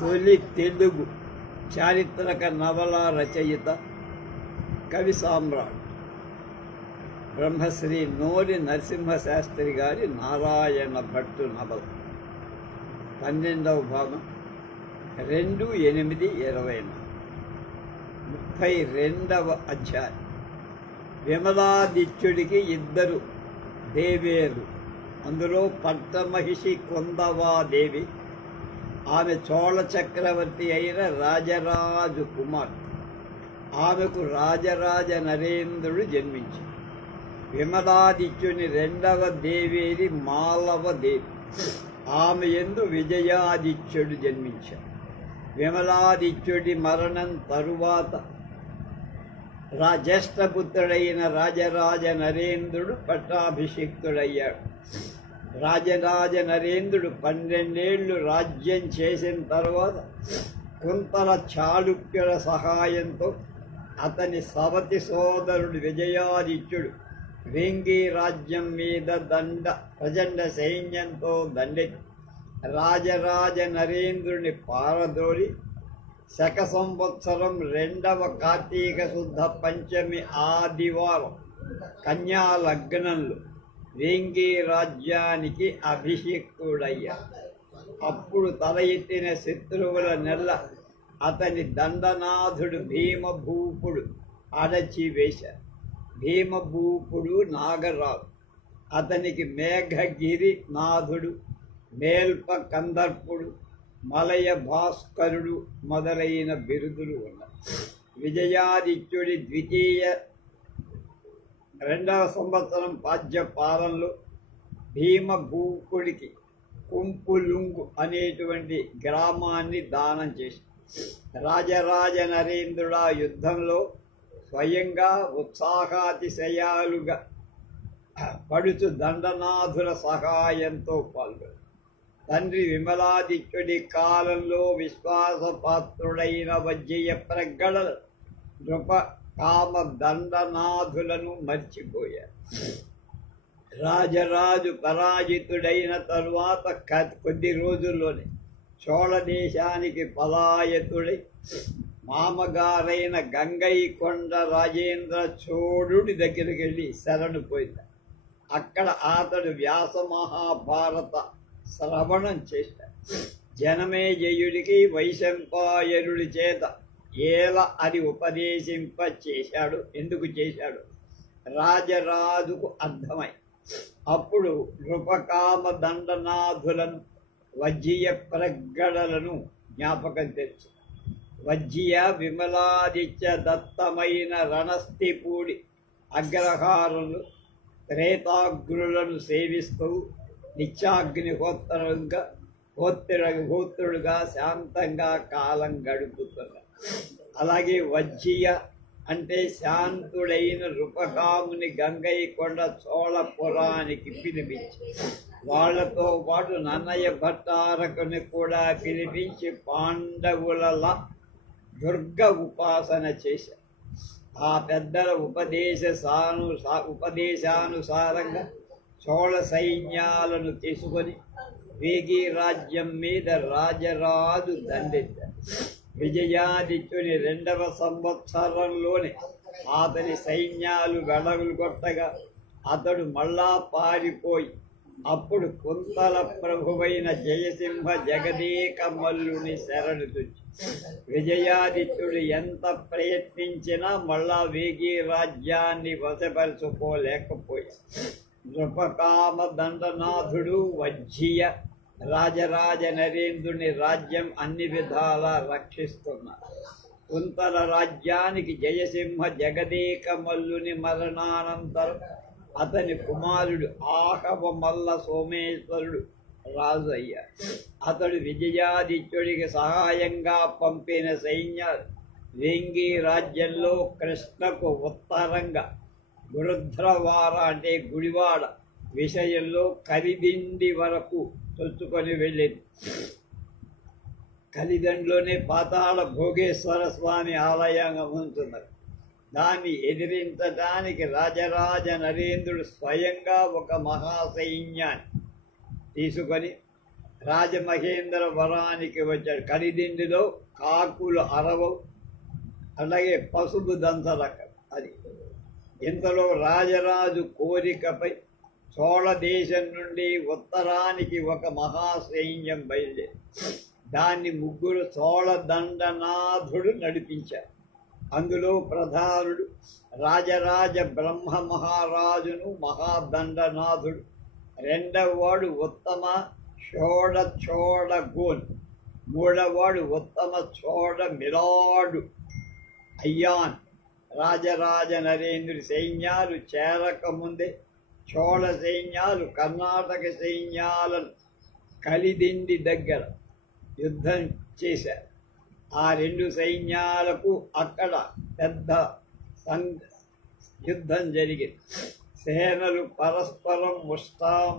తొలి తెలుగు చారిత్రక నవల రచయిత కవి సామ్రాట్ బ్రహ్మశ్రీ నోరి నరసింహశాస్త్రి గారి నారాయణ భట్టు నవల 12వ భాగం 2/8/20 32వ అధ్యాయం. విమలాదిత్యుడికి 2 దేవేరు. అందులో పట్టమహిషి కొందవాదేవి, ఆమె చోళ చక్రవర్తి అయిన రాజరాజు కుమార్తె. ఆమెకు రాజరాజ నరేంద్రుడు జన్మించి విమలాదిత్యుని 2వ దేవేరి మాలవదేవి. ఆమె యందు విజయాదిత్యుడు జన్మించాడు. విమలాదిత్యుడి మరణం తరువాత జ్యేష్ఠపుత్రుడైన రాజరాజ నరేంద్రుడు పట్టాభిషిక్తుడయ్యాడు. రాజరాజ నరేంద్రుడు 12 ఏళ్ళు రాజ్యం చేసిన తర్వాత కుంతల చాళుక్యుల సహాయంతో అతని సవతి సోదరుడు విజయాదిత్యుడు వేంగి రాజ్యం మీద ప్రచండ సైన్యంతో దండెత్తి రాజరాజ నరేంద్రుని పారదోలి శక సంవత్సరం 2వ కార్తీక శుద్ధ పంచమి ఆదివారం కన్యా లగ్నంలో వేంగి రాజ్యానికి అభిషిక్తుడయ్యాడు. అప్పుడు తల ఎత్తిన శత్రువుల నెల్ల అతని దండనాథుడు భీమభూపుడు అడచివేశాడు. భీమభూపుడు నాగరాజు. అతనికి మేఘగిరి నాథుడు, మేల్ప కందర్పుడు, మలయ భాస్కరుడు మొదలైన బిరుదులు ఉన్నాయి. విజయాదిత్యుడి 2వ సంవత్సరం పాద్య పాలనలో భీమభూపుడికి కుంపులుంగు అనేటువంటి గ్రామాన్ని దానం చేసి రాజరాజ నరేంద్రుడు ఆ యుద్ధంలో స్వయంగా ఉత్సాహాతిశయాలుగా పడుచు దండనాథుల సహాయంతో పాల్గొని తండ్రి విమలాదిత్యుడి కాలంలో విశ్వాసపాత్రుడైన వజ్జయ ప్రగడలు నృప కామ దండనాథులను మర్చిపోయారు. రాజరాజు పరాజితుడైన తరువాత కొద్ది రోజుల్లోనే చోళ దేశానికి పలాయతుడై మామగారైన గంగైకొండ రాజేంద్ర చోళుడి దగ్గరికి వెళ్ళి శరణు పోయింది. అక్కడ అతడు వ్యాస మహాభారత శ్రవణం చేశాడు. జనమేజయుడికి వైశంపాయనుడి చేత ఏల అని ఉపదేశింప చేశాడు. ఎందుకు చేశాడు? రాజరాజుకు అర్థమై అప్పుడు నృపకామ దండనాథులను వజ్జీయ ప్రగడలను జ్ఞాపకం తెచ్చు. వజ్జీయ విమలాదిత్య దత్తమైన రణస్థిపూడి అగ్రహారులు త్రేతాగ్రులను సేవిస్తూ నిత్యాగ్నిహోత్రుడుగా శాంతంగా కాలం గడుపుతున్నారు. అలాగే వజ్జీయ అంటే శాంతుడైన నృపకాముని గంగైకొండ చోళపురానికి పిలిపించి వాళ్లతో పాటు నన్నయ్య భట్టారకుని కూడా పిలిపించి పాండవుల దుర్గ ఉపాసన చేశారు. ఆ పెద్దల ఉపదేశానుసారంగా చోళ సైన్యాలను తీసుకొని వేగి రాజ్యం మీద రాజరాజు దండెత్తారు. విజయాదిత్యుని 2వ సంవత్సరంలోనే అతని సైన్యాలు వెడగొట్టగా అతడు మళ్ళా పారిపోయి అప్పుడు కుంతల ప్రభువైన జయసింహ జగదేక మల్లుని శరణు తుచ్చి విజయాదిత్యుడు ఎంత ప్రయత్నించినా మళ్ళా వేగి రాజ్యాన్ని వశపరుచుకోలేకపోయాడు. నృపకామ దండనాథుడు వజ్జీయ రాజరాజ నరేంద్రుని రాజ్యం అన్ని విధాలా రక్షిస్తున్నారు. కుంతల రాజ్యానికి జయసింహ జగదేక మల్లుని మరణానంతరం అతని కుమారుడు ఆహవ మల్ల సోమేశ్వరుడు రాజు అయ్యాడు. అతడు విజయాదిత్యుడికి సహాయంగా పంపిన సైన్యాలు వేంగి రాజ్యంలో కృష్ణకు ఉత్తరంగా గురుధ్రవార అంటే గుడివాడ విషయంలో కలిదిండి వరకు చొచ్చుకొని వెళ్ళింది. కలిదండ్లోనే పాతాళ భోగేశ్వర స్వామి ఆలయంగా ఉంటున్నారు. దాన్ని ఎదిరించడానికి రాజరాజ నరేంద్రుడు స్వయంగా ఒక మహాసైన్యాన్ని తీసుకొని రాజమహేంద్రవరానికి వచ్చాడు. కరిదిండిలో కాకులు అరవవు, అలాగే పసుపు దంతరకం అది. ఇంతలో రాజరాజు కోరికపై చోళ దేశం నుండి ఉత్తరానికి ఒక మహాసైన్యం బయలుదేరి దాన్ని ముగ్గురు చోళ దండనాథుడు నడిపించారు. అందులో ప్రధానుడు రాజరాజ బ్రహ్మ మహారాజును మహాదండనాథుడు, రెండవవాడు ఉత్తమ చోడ గోన్, మూడవవాడు ఉత్తమ చోడ మిలాడు అయ్యాన్. రాజరాజ నరేంద్రుడి సైన్యాలు చేరకముందే చోళ సైన్యాలు కర్ణాటక సైన్యాలను కలిదిండి దగ్గర యుద్ధం చేశారు. ఆ రెండు సైన్యాలకు అక్కడ పెద్ద యుద్ధం జరిగింది. సేనలు పరస్పరం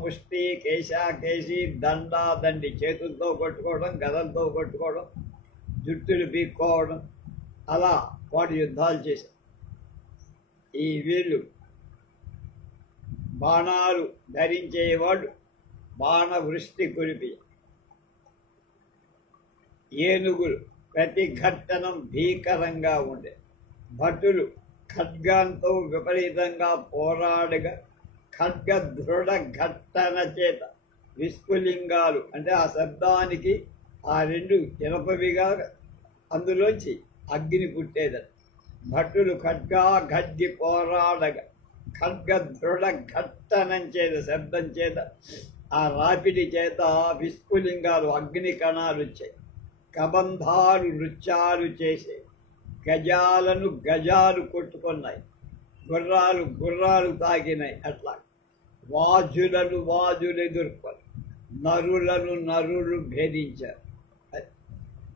ముష్టి కేశాకేసి దండి, చేతులతో కొట్టుకోవడం, గదలతో కొట్టుకోవడం, జుట్టులు పీక్కోవడం, అలా వాడు యుద్ధాలు చేశారు. ఈ వీళ్ళు బాణాలు ధరించేవాడు బాణవృష్టి కురిపి, ఏనుగులు ప్రతిఘట్టనం భీకరంగా ఉండే, భటులు ఖడ్గంతో విపరీతంగా పోరాడగా ఖడ్గ దృఢ ఘట్టన చేత విస్ఫులింగాలు అంటే ఆ శబ్దానికి ఆ రెండు ఇనపవిగా అందులోంచి అగ్ని పుట్టేదట. భటులు ఖడ్గా ఖడ్గి పోరాడగా ఖడ్గ దృఢ ఘట్టనం చేత శబ్దం చేత ఆ రాపిడి చేత విస్ఫులింగాలు అగ్ని కణాలు వచ్చాయి. కబంధాలు నృత్యాలు చేసే, గజాలు కొట్టుకున్నాయి, గుర్రాలు తాకినాయి. అట్లా వాజులు ఎదుర్కొని నరులు భేదించారు.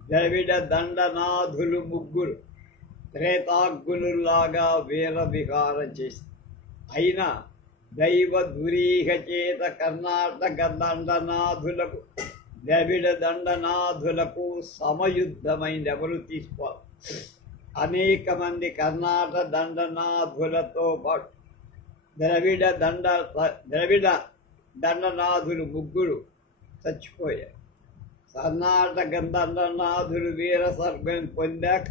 ద్రవిడ దండనాథులు ముగ్గురు త్రేతాగ్నులాగా వీర విహారం చేసి అయినా దైవ దురీహ చేత కర్ణాటక దండనాథులకు ద్రవిడ దండనాథులకు సమయుద్ధమైంది. ఎవరు తీసుకోవాలి. అనేక మంది కర్ణాటక దండనాథులతో పాటు ద్రవిడ దండనాథులు ముగ్గురు చచ్చిపోయారు. కర్ణాటక దండనాథులు వీర స్వర్గం పొందాక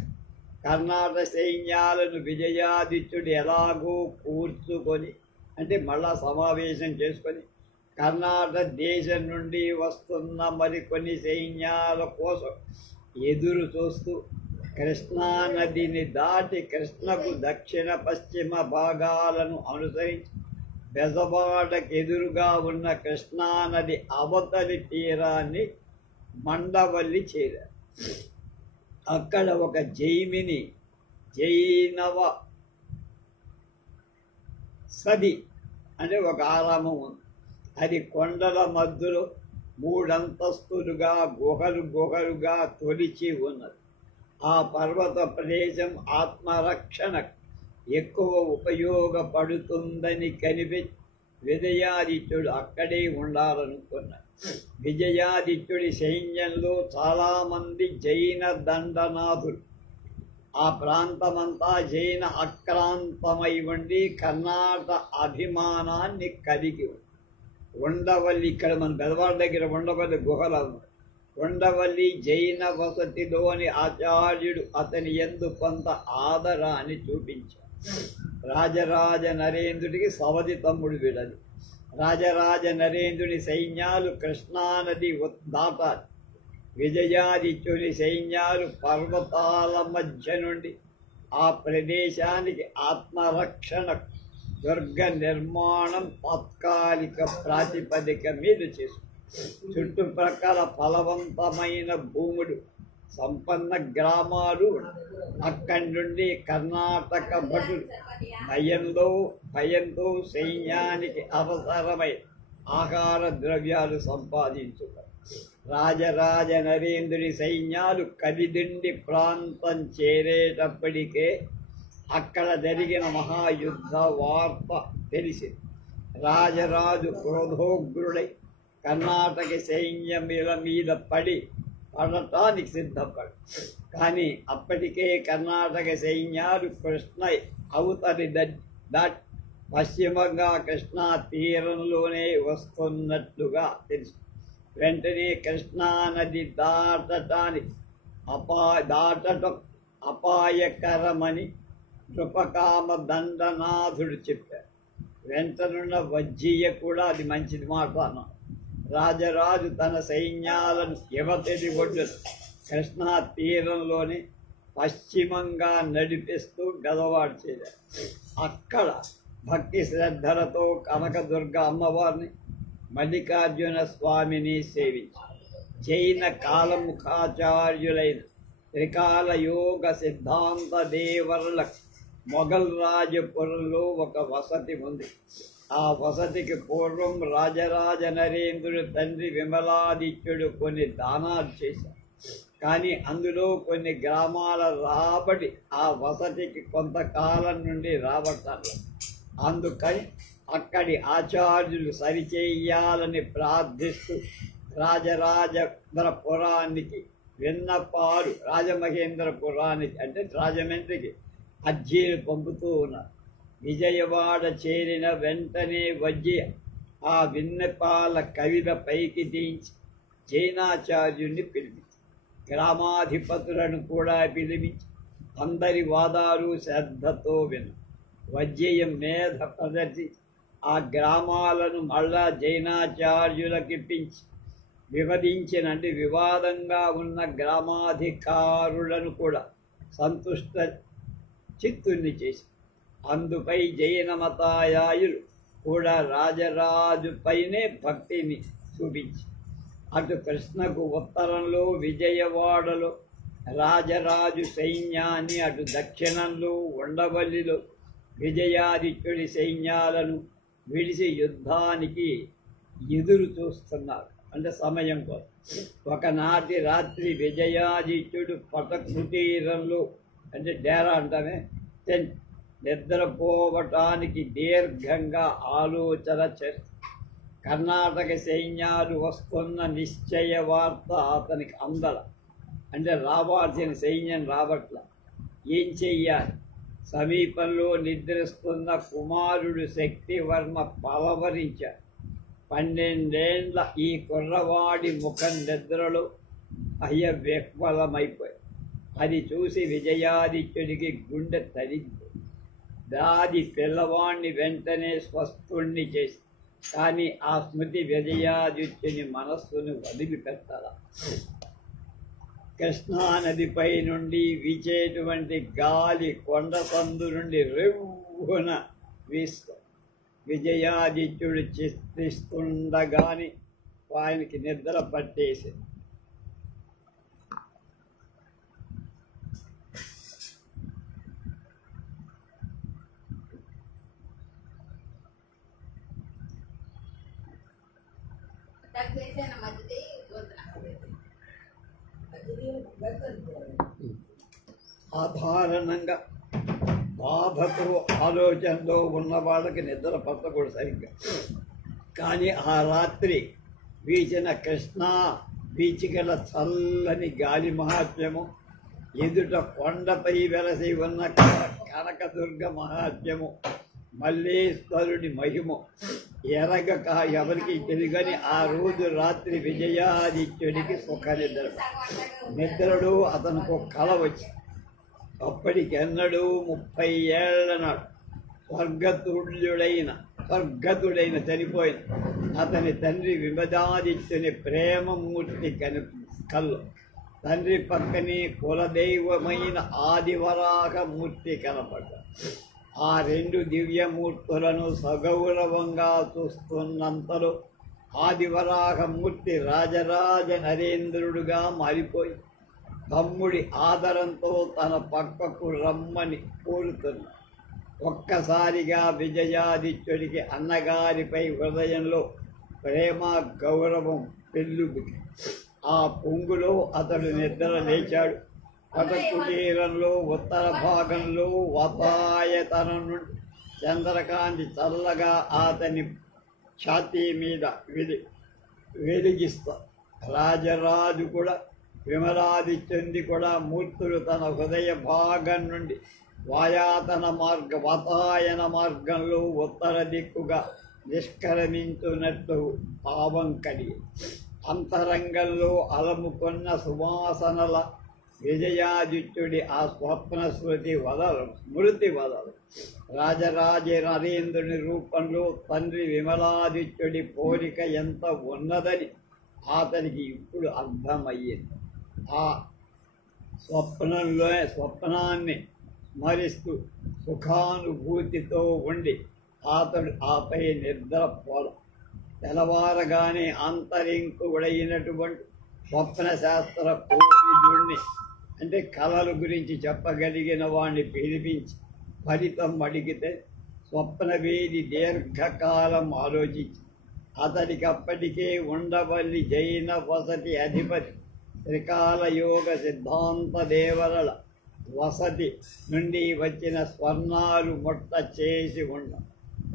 కర్ణాటక సైన్యాలను విజయాదిత్యుడు ఎలాగో కూర్చుకొని అంటే మళ్ళా సమావేశం చేసుకొని కర్ణాటక దేశం నుండి వస్తున్న మరికొన్ని సైన్యాల కోసం ఎదురు చూస్తూ కృష్ణానదిని దాటి కృష్ణకు దక్షిణ పశ్చిమ భాగాలను అనుసరించి బెజవాడకు ఎదురుగా ఉన్న కృష్ణానది అవతలి తీరాన్ని మండవల్లి చేరారు. అక్కడ ఒక జైనవ సది అంటే ఒక ఆరామం ఉంది. అది కొండల మధ్యలో 3 అంతస్తులుగా గుహలుగా తొలిచి ఉన్నది. ఆ పర్వత ప్రదేశం ఆత్మరక్షణ ఎక్కువ ఉపయోగపడుతుందని కనిపించి విజయాదిత్యుడు అక్కడే ఉండాలనుకున్నాడు. విజయాదిత్యుడి సైన్యంలో చాలామంది జైన దండనాథులు. ఆ ప్రాంతమంతా జైన ఆక్రాంతమై ఉండి కర్ణాటక అభిమానాన్ని కలిగి ఉంది. ఉండవల్లి, ఇక్కడ మన బెదవాడ దగ్గర ఉండవల్లి గుహలు, ఉండవల్లి జైన వసతిలోని ఆచార్యుడు అతని యందు కొంత ఆదరాన్ని చూపించాడు. రాజరాజ నరేంద్రుడికి సవతి తమ్ముడు వీడది. రాజరాజ నరేంద్రుని సైన్యాలు కృష్ణానది దాటాలి. విజయాదిత్యుని సైన్యాలు పర్వతాల మధ్య నుండి ఆ ప్రదేశానికి ఆత్మరక్షణ దుర్గ నిర్మాణం తాత్కాలిక ప్రాతిపదిక మీద చేసుకుంది. చుట్టుప్రక్కల ఫలవంతమైన భూములు, సంపన్న గ్రామాలు, అక్కడి నుండి కర్ణాటక భటులు భయంతో సైన్యానికి అవసరమై ఆహార ద్రవ్యాలు సంపాదించుతారు. రాజరాజ నరేంద్రుడి సైన్యాలు కలిదిండి ప్రాంతం చేరేటప్పటికే అక్కడ జరిగిన మహాయుద్ధ వార్త తెలిసింది. రాజరాజు క్రోధోగ్రుడై కర్ణాటక సైన్యముల మీద పడి పడటానికి సిద్ధపడు. కానీ అప్పటికే కర్ణాటక సైన్యాలు కృష్ణ అవతలి దాటి పశ్చిమంగా కృష్ణా తీరంలోనే వస్తున్నట్లుగా తెలుసు. వెంటనే కృష్ణానది దాటటం అపాయకరమని నృపకామ దండనాథుడు చెప్పారు. వెంటనున్న వజ్జీయ కూడా అది మంచిది మాట అన్నాడు. రాజరాజు తన సైన్యాలను యువతడి ఒడ్డు కృష్ణా తీరంలోనే పశ్చిమంగా నడిపిస్తూ గదవాడు చేశారు. అక్కడ భక్తి శ్రద్ధలతో కనకదుర్గ అమ్మవారిని, మల్లికార్జున స్వామిని సేవించారు. జైన కాలముఖాచార్యులైన త్రికాల యోగ సిద్ధాంత దేవర్ల మొఘల్ రాజపురంలో ఒక వసతి ఉంది. ఆ వసతికి పూర్వం రాజరాజ నరేంద్రుడు తండ్రి విమలాదిత్యుడు కొన్ని దానాలు చేశారు. కానీ అందులో కొన్ని గ్రామాల రాబడి ఆ వసతికి కొంతకాలం నుండి రాబట్టాలి. అందుకని అక్కడి ఆచార్యులు సరిచేయాలని ప్రార్థిస్తూ రాజమహేంద్రపురానికి అంటే రాజమండ్రికి అర్జీలు పంపుతూ ఉన్నారు. విజయవాడ చేరిన వెంటనే వజ్జి ఆ విన్నపాల కవిత పైకి దించి జైనాచార్యుడిని పిలిపించి గ్రామాధిపతులను కూడా పిలిపించి అందరి వాదాలు శ్రద్ధతో విను. వజ్జయం మేధ ప్రదర్శించి ఆ గ్రామాలను మళ్ళా జైనాచార్యులకిప్పించి వివరించినంటే వివాదంగా ఉన్న గ్రామాధికారులను కూడా సంతుష్ట చిత్తుల్ని చేసి అందుపై జైన మతాయాయులు కూడా రాజరాజుపైనే భక్తిని చూపించి అటు కృష్ణకు ఉత్తరంలో విజయవాడలో రాజరాజు సైన్యాన్ని, అటు దక్షిణంలో ఉండవల్లిలో విజయాదిత్యుడి సైన్యాలను విడిచి యుద్ధానికి ఎదురు చూస్తున్నారు. అంటే సమయం కోసం. ఒకనాటి రాత్రి విజయాదిత్యుడు పటకుటీరంలో అంటే డేరా అంటామే టెంట్ నిద్రపోవటానికి దీర్ఘంగా ఆలోచన చేస్తారు. కర్ణాటక సైన్యాలు వస్తున్న నిశ్చయ వార్త అతనికి అందల. అంటే రావాల్సిన సైన్యం రావట్ల. ఏం చెయ్యాలి? సమీపంలో నిద్రిస్తున్న కుమారుడు శక్తివర్మ పలవరించాడు. 12 ఏళ్ల ఈ కుర్రవాడి ముఖం నిద్రలో అయ్యవిహ్వలమైపోయి అది చూసి విజయాదిత్యుడికి గుండె తడిగి దాది పిల్లవాడిని వెంటనే స్వస్థుణ్ణి చేసి, కానీ ఆ స్మృతి విజయాదిత్యుని మనస్సును వదిలిపెట్టాల. కృష్ణానదిపై నుండి వీచేటువంటి గాలి కొండ సందు నుండి రెవ్వున వీస్తూ విజయాదిత్యుడు చిత్తిస్తుండగాని ఆయనకి నిద్ర పట్టేసి సాధారణంగా బాధతో ఆలోచనలో ఉన్న వాళ్ళకి నిద్ర పట్టకూడదు సరిగ్గా. కానీ ఆ రాత్రి వీచిన కృష్ణా వీచికల చల్లని గాలి మహాత్మ్యము, ఎదుట కొండపై వెలసి ఉన్న కనకదుర్గ మహాత్మ్యము, మల్లేశ్వరుడి మహిమ ఎరగక ఎవరికి తెలియని ఆ రోజు రాత్రి విజయాదిత్యుడికి సుఖ నిద్రలో అతనికి ఒక కళ వచ్చి అప్పటికెన్నడూ 30 ఏళ్ల నాడు స్వర్గతుడైన చనిపోయిన అతని తండ్రి విమదాదిత్యుని ప్రేమమూర్తి కళ్ళు, తండ్రి పక్కనే కులదైవమైన ఆదివరాహమూర్తి కనపడ్డారు. ఆ 2 దివ్యమూర్తులను సగౌరవంగా చూస్తున్నంతలో ఆదివరాహమూర్తి రాజరాజ నరేంద్రుడుగా మారిపోయి తమ్ముడి ఆదరంతో తన పక్కకు రమ్మని కోరుతున్నాడు. ఒక్కసారిగా విజయాదిత్యుడికి అన్నగారిపై హృదయంలో ప్రేమ గౌరవం పెళ్ళుబుకి. ఆ పొంగులో అతడు నిద్ర లేచాడు. పటకుటీరంలో ఉత్తర భాగంలో వతాయతనం నుండి చంద్రకాంతి చల్లగా అతని ఛాతీ మీద వెలిగిస్తా. రాజరాజు కూడా విమలాదిత్యుంది కూడా మూర్తులు తన హృదయ భాగం నుండి వాతాయన మార్గంలో ఉత్తర దిక్కుగా నిష్క్రమించున్నట్లు భావం కలిగి అంతరంగంలో అలముకొన్న సువాసనల విజయాదిత్యుడి ఆ స్వప్న స్మృతి వదలు రాజరాజ నరేంద్రుని రూపంలో తండ్రి విమలాదిత్యుడి పోలిక ఎంత ఉన్నదని అతనికి ఇప్పుడు అర్థమయ్యింది. ఆ స్వప్నాన్ని స్మరిస్తూ సుఖానుభూతితో ఉండి అతడు ఆపై నిద్రపోల తెల్లవారగానే అంతరింకుడైనటువంటి స్వప్న శాస్త్ర కోవిదుణ్ణి అంటే కళల గురించి చెప్పగలిగిన వాడిని పిలిపించి ఫలితం అడిగితే స్వప్నవేది దీర్ఘకాలం ఆలోచించి అతడికి అప్పటికే ఉండవల్లి జైన వసతి అధిపతి త్రికాల యోగ సిద్ధాంత దేవరల వసతి నుండి వచ్చిన స్వర్ణాలు ముట్ట చేసి ఉన్న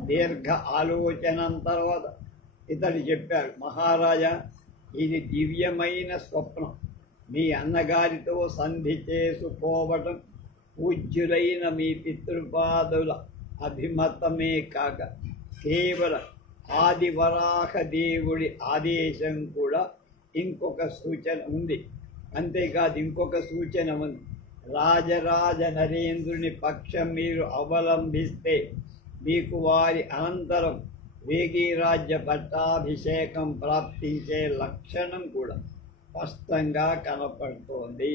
దీర్ఘ ఆలోచన తర్వాత ఇతడు చెప్పాడు, మహారాజా, ఇది దివ్యమైన స్వప్నం. మీ అన్నగారితో సంధి చేసుకోవటం పూజ్యులైన మీ పితృపాదుల అభిమతమే కాక కేవలం ఆదివరాహ దేవుడి ఆదేశం కూడా ఇంకొక సూచన ఉంది. అంతేకాదు ఇంకొక సూచన ఉంది. రాజరాజ నరేంద్రుని పక్షం మీరు అవలంబిస్తే మీకు వారి అనంతరం వేగిరాజ్య పట్టాభిషేకం ప్రాప్తించే లక్షణం కూడా స్పష్టంగా కనపడుతోంది.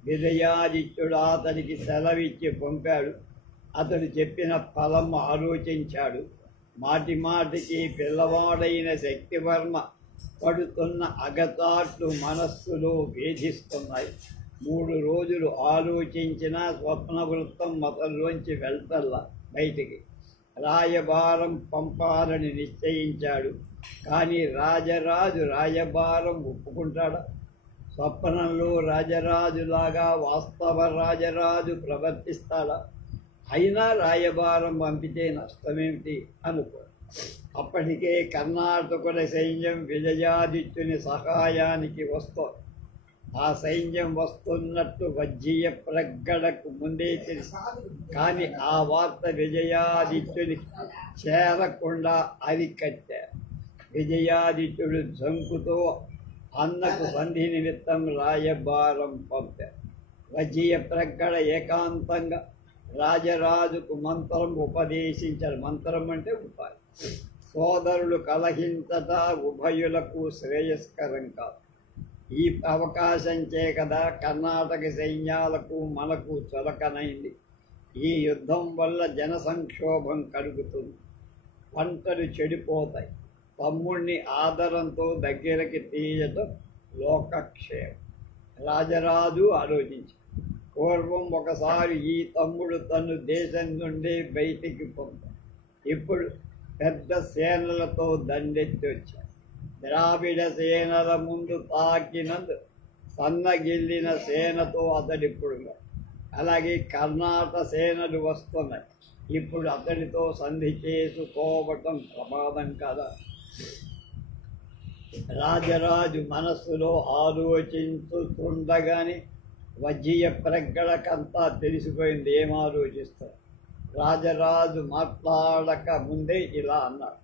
విజయాదిత్యుడు అతడికి సెలవిచ్చి పంపాడు. అతడు చెప్పిన ఫలం ఆలోచించాడు. మాటి మాటికి పిల్లవాడైన శక్తివర్మ పడుతున్న అగతాట్లు మనస్సులో వేధిస్తున్నాయి. 3 రోజులు ఆలోచించిన స్వప్న వృత్తం అతనిలోంచి వెళ్తల్లా బయటికి రాయబారం పంపాలని నిశ్చయించాడు. కానీ రాయబారం ఒప్పుకుంటాడా? స్వప్నంలో రాజరాజులాగా వాస్తవ రాజరాజు ప్రవర్తిస్తాడా? అయినా రాయబారం పంపితే నష్టమేమిటి అనుకో. అప్పటికే కర్ణాటకుల సైన్యం విజయాదిత్యుని సహాయానికి వస్తోంది. ఆ సైన్యం వస్తున్నట్టు వజ్జీయ ప్రగడకు ముందే తెలుసు. కానీ ఆ వార్త విజయాదిత్యుని చేరకుండా అరికట్టారు. విజయాదిత్యుడు జంకుతో అన్నకు సంధి నిమిత్తం రాయబారం పంపారు. వజ్జీయ ప్రగడ ఏకాంతంగా రాజరాజుకు మంత్రం ఉపదేశించారు. మంత్రం అంటే ఉపాయం. సోదరులు కలహించట ఉభయులకు శ్రేయస్కరం కాదు. ఈ అవకాశం చే కదా కర్ణాటక సైన్యాలకు మనకు చులకనైంది. ఈ యుద్ధం వల్ల జన సంక్షోభం కలుగుతుంది, పంటలు చెడిపోతాయి. తమ్ముడిని ఆదరంతో దగ్గరికి తీయటం లోకక్షేమం. రాజరాజు ఆలోచించి పూర్వం ఒకసారి ఈ తమ్ముడు తను దేశం నుండి బయటికి పంపాడు. ఇప్పుడు పెద్ద సేనలతో దండెత్తి వచ్చాడు. ద్రావిడ సేనల ముందు తాకినందు సన్నగిల్లిన సేనతో అతడిప్పుడు. అలాగే కర్ణాటక సేనలు వస్తున్నాయి. ఇప్పుడు అతడితో సంధి చేసుకోవటం ప్రమాదం కదా. రాజరాజు మనస్సులో ఆలోచించుతుండగానే వజ్జీయ ప్రగడకంతా తెలిసిపోయింది ఏం ఆలోచిస్తారు. రాజరాజు మాట్లాడక ముందే ఇలా అన్నాడు,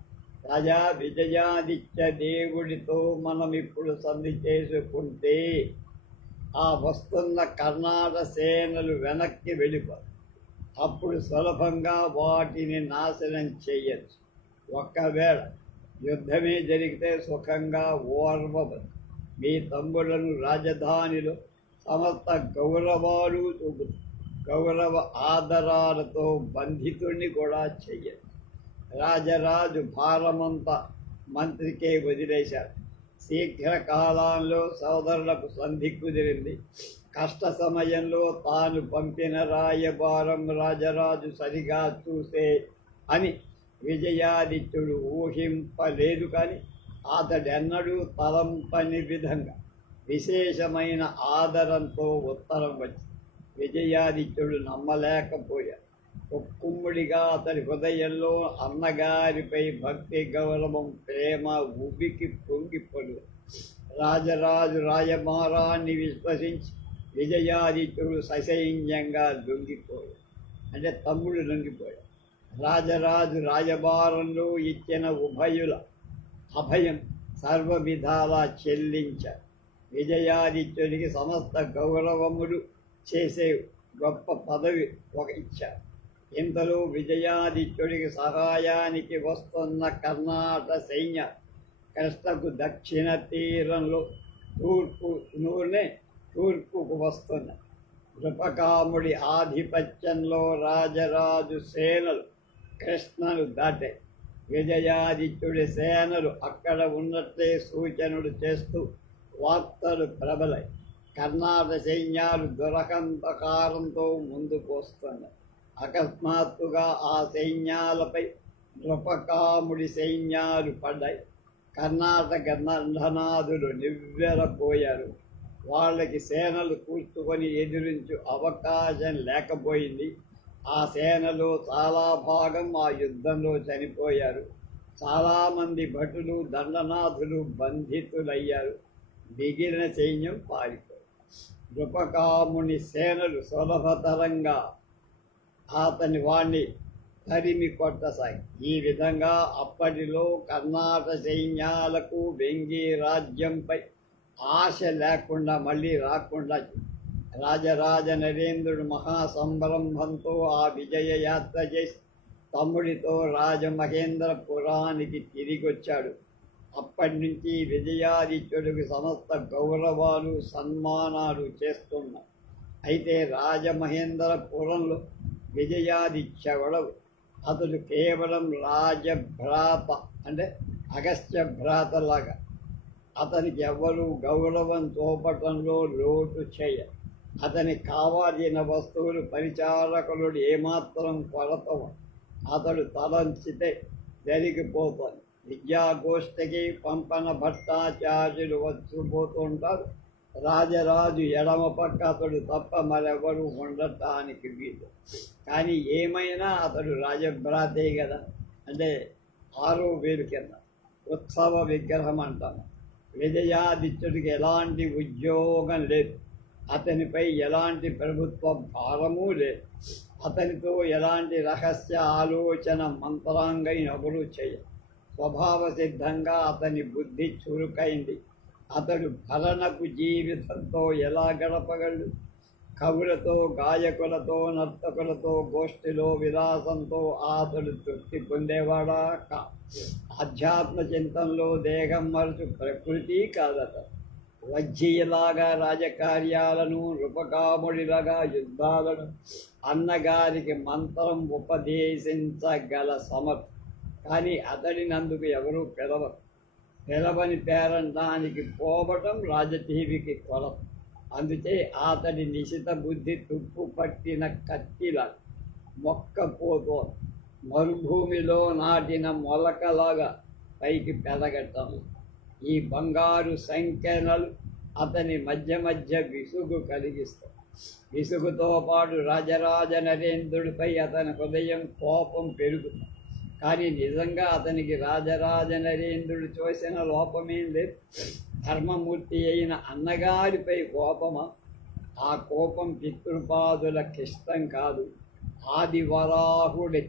రాజా, విజయాదిత్య దేవుడితో మనం ఇప్పుడు సంధి చేసుకుంటే ఆ వస్తున్న కర్ణాటక సేనలు వెనక్కి వెళ్ళిపోతాయి. అప్పుడు సులభంగా వాటిని నాశనం చేయొచ్చు. ఒకవేళ యుద్ధమే జరిగితే సుఖంగా ఓర్వదు. మీ తమ్ములను రాజధానిలో సమస్త గౌరవాలు చూపుతూ గౌరవ ఆదరాలతో బంధితుణ్ణి కూడా చెయ్యదు. రాజరాజు భారమంతా మంత్రికే వదిలేశాడు. శీఘ్రకాలంలో సోదరులకు సంధి కుదిరింది. కష్ట సమయంలో తాను పంపిన రాయబారం రాజరాజు సరిగా చూసే అని విజయాదిత్యుడు ఊహింపలేదు. కానీ అతడెన్నడూ తలంపని విధంగా విశేషమైన ఆదరంతో ఉత్తరం వచ్చి విజయాదిత్యుడు నమ్మలేకపోయాడు. ఒక్కుమ్ముడిగా అతడి హృదయంలో అన్నగారిపై భక్తి, గౌరవం, ప్రేమ ఉబికి పొంగిపోడు. రాజరాజు రాయమారాన్ని విశ్వసించి విజయాదిత్యుడు ససైన్యంగా లొంగిపోయాడు. అంటే తమ్ముడు లొంగిపోయాడు. రాజరాజు రాయబారంలో ఇచ్చిన ఉభయుల అభయం సర్వ విధాలా చెల్లించారు. విజయాదిత్యునికి సమస్త గౌరవములు చేసే గొప్ప పదవి ఇచ్చారు. ఇంతలో విజయాదిత్యుడికి సహాయానికి వస్తున్న కర్ణాట సైన్యం కృష్ణకు దక్షిణ తీరంలో తూర్పుకు వస్తున్న నృపకాముడి ఆధిపత్యంలో రాజరాజు సేనలు కృష్ణను దాటాయి. విజయాదిత్యుడి సేనలు అక్కడ ఉన్నట్లే సూచనలు చేస్తూ వార్తలు ప్రబలై కర్ణాట సైన్యాలు దురహంతకారంతో ముందుకు వస్తున్నాయి. అకస్మాత్తుగా ఆ సైన్యాలపై నృపకాముడి సైన్యాలు పడ్డాయి. కర్ణాటక నందనాథులు నివ్వెరపోయారు. వాళ్ళకి సేనలు కూర్చుకొని ఎదిరించు అవకాశం లేకపోయింది. ఆ సేనలో చాలా భాగం ఆ యుద్ధంలో చనిపోయారు. చాలామంది భటులు దండనాథులు బంధితులయ్యారు. మిగిలిన సైన్యం పారిపోయారు. నృపకాముని సేనలు సులభతరంగా వాణ్ణి తరిమి కొట్టసాగి. ఈ విధంగా అప్పటిలో కర్ణాట సైన్యాలకు వెంగి రాజ్యంపై ఆశ లేకుండా మళ్ళీ రాకుండా రాజరాజ నరేంద్రుడు మహాసంరంభంతో ఆ విజయ యాత్ర చేసి తమ్ముడితో రాజమహేంద్రపురానికి తిరిగొచ్చాడు. అప్పటి నుంచి విజయాదిత్యుడికి సమస్త గౌరవాలు సన్మానాలు చేస్తున్నాడు. అయితే రాజమహేంద్రపురంలో విజయాదిత్యుడు అతడు కేవలం రాజభ్రాత అంటే అగస్త్య భ్రాతలాగా. అతనికి ఎవరూ గౌరవం చూపటంలో లోటు చేయ. అతనికి కావాల్సిన వస్తువులు పరిచారకులు ఏమాత్రం కొరత అతడు తలంచితే జరిగిపోతుంది. విద్యాగోష్ఠికి పంపన భట్టాచార్యులు వచ్చిపోతుంటారు. రాజరాజు ఎడమ పక్క అతడు తప్ప మరెవరూ ఉండటానికి వీలు. కానీ ఏమైనా అతడు రాజభ్రాతే కదా. అంటే 6వ వేలు కింద ఉత్సవ విగ్రహం అంటాము. విజయాదిత్యుడికి ఎలాంటి ఉద్యోగం లేదు. అతనిపై ఎలాంటి ప్రభుత్వ భారమూ లేదు. అతనితో ఎలాంటి రహస్య ఆలోచన మంత్రాంగం ఎవరూ చేయరు. స్వభావ సిద్ధంగా అతని బుద్ధి చురుకైంది. అతడు భరణపు జీవితంతో ఎలా గడపగలడు? కవులతో, గాయకులతో, నర్తకులతో గోష్ఠిలో విలాసంతో అతడు తృప్తి పొందేవాడా? ఆధ్యాత్మ చింతనలో దేహం మరచు ప్రకృతి కాదట. వజ్జీలాగా రాజకార్యాలను, నృపకాముడిలాగా యుద్ధాలను, అన్నగారికి మంత్రం ఉపదేశించగల సమర్థ. కానీ అతడిని అందుకు ఎవరూ పిలవని పేరంటానికి పోవటం రాజటీవికి కొలత. అందుచే అతడి నిశిత బుద్ధి తుప్పు పట్టిన కత్తిలా మొక్కపోతోంది. మరుభూమిలో నాటిన మొలకలాగా పైకి పెరగటం. ఈ బంగారు సంఖ్యలు అతని మధ్య మధ్య విసుగు కలిగిస్తాయి. విసుగుతో పాటు రాజరాజ నరేంద్రుడిపై అతని హృదయం కోపం పెరుగుతుంది. కానీ నిజంగా అతనికి రాజరాజ నరేంద్రుడు చేసిన లోపమేం లేదు. ధర్మమూర్తి అయిన అన్నగారిపై కోపమా? ఆ కోపం పితృపాదులకు ఇష్టం కాదు. ఆదివరాహుడి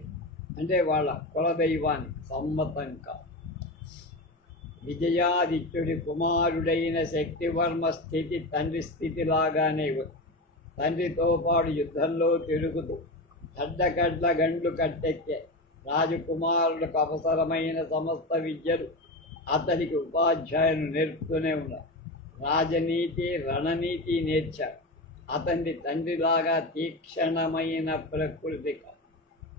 అంటే వాళ్ళ కులదైవానికి సమ్మతం కాదు. విజయాదిత్యుడి కుమారుడైన శక్తివర్మ స్థితి తండ్రి స్థితిలాగానే ఉంది. తండ్రితో పాటు యుద్ధంలో తిరుగుతూ అడ్డగడ్ల గండ్లు కట్టెక్కే రాజకుమారులకు అవసరమైన సమస్త విద్యలు అతనికి ఉపాధ్యాయులు నేర్పుతూనే ఉన్నారు. రాజనీతి, రణనీతి నేర్చారు. అతని తండ్రిలాగా తీక్షణమైన ప్రకృతి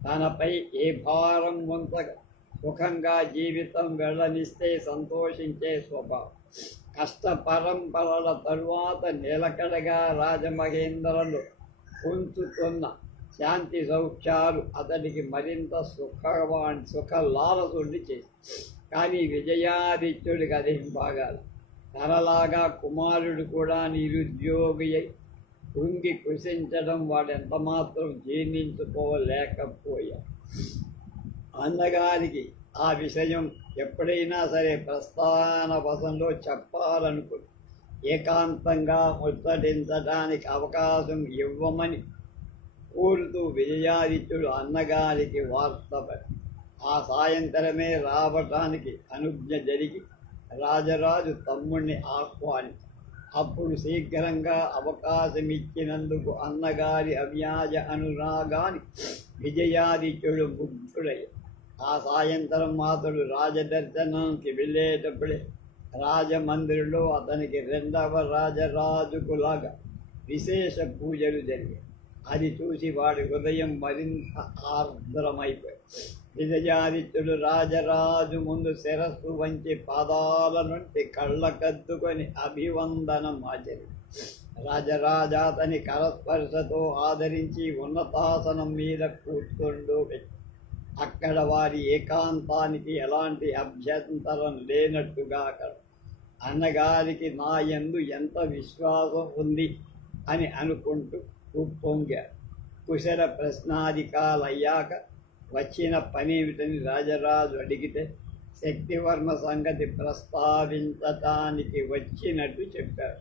తనపై ఏ భారం ఉంచగా సుఖంగా జీవితం వెళ్ళనిస్తే సంతోషించే స్వభావం. కష్ట పరంపరల తరువాత నిలకడగా రాజమహేంద్రలో ఉంచుతున్న శాంతి సౌఖ్యాలు అతడికి మరింత సుఖలాలసుండి చేసి. కానీ విజయాదిత్యుడికి అదేం బాగాలి. తనలాగా కుమారుడు కూడా నిరుద్యోగి అయి కృంగి కృషించడం వాడు ఎంతమాత్రం జీర్ణించుకోలేకపోయాడు. అన్నగారికి ఆ విషయం ఎప్పుడైనా సరే ప్రస్థాన వశంలో చెప్పాలనుకో ఏకాంతంగా ముచ్చటించడానికి అవకాశం ఇవ్వమని కోరుతూ విజయాదిత్యుడు అన్నగారికి వార్తపడి ఆ సాయంత్రమే రావటానికి అనుజ్ఞ జరిగి రాజరాజు తమ్ముణ్ణి ఆహ్వానించాడు. అప్పుడు శీఘ్రంగా అవకాశమిచ్చినందుకు అన్నగారి అవ్యాజ అనురాగానికి విజయాదిత్యుడు ముగ్ధుడయ్యాడు. ఆ సాయంత్రం అతడు రాజదర్శనానికి వెళ్ళేటప్పుడే రాజమందిరిలో అతనికి రెండవ రాజరాజుకులాగా విశేష పూజలు జరిగాయి. అది చూసి వాడి హృదయం మరింత ఆర్ద్రమైపోయింది. విజయాదిత్యుడు రాజరాజు ముందు శిరస్సు వంచి పాదాల నుండి కళ్ళకద్దుకొని అభివందనం ఆచరించాడు. రాజరాజా అతని కరస్పర్శతో ఆదరించి ఉన్నతాసనం మీద కూర్చుండోబెట్టి అక్కడ వారి ఏకాంతానికి ఎలాంటి అభ్యంతరం లేనట్టుగా అన్నగారికి నా యందు ఎంత విశ్వాసం ఉంది అని అనుకుంటూ ఉప్పొంగారు. కుశల ప్రశ్నాధికాలయ్యాక వచ్చిన పనేమిటని రాజరాజు అడిగితే శక్తివర్మ సంగతి ప్రస్తావించటానికి వచ్చినట్టు చెప్పారు.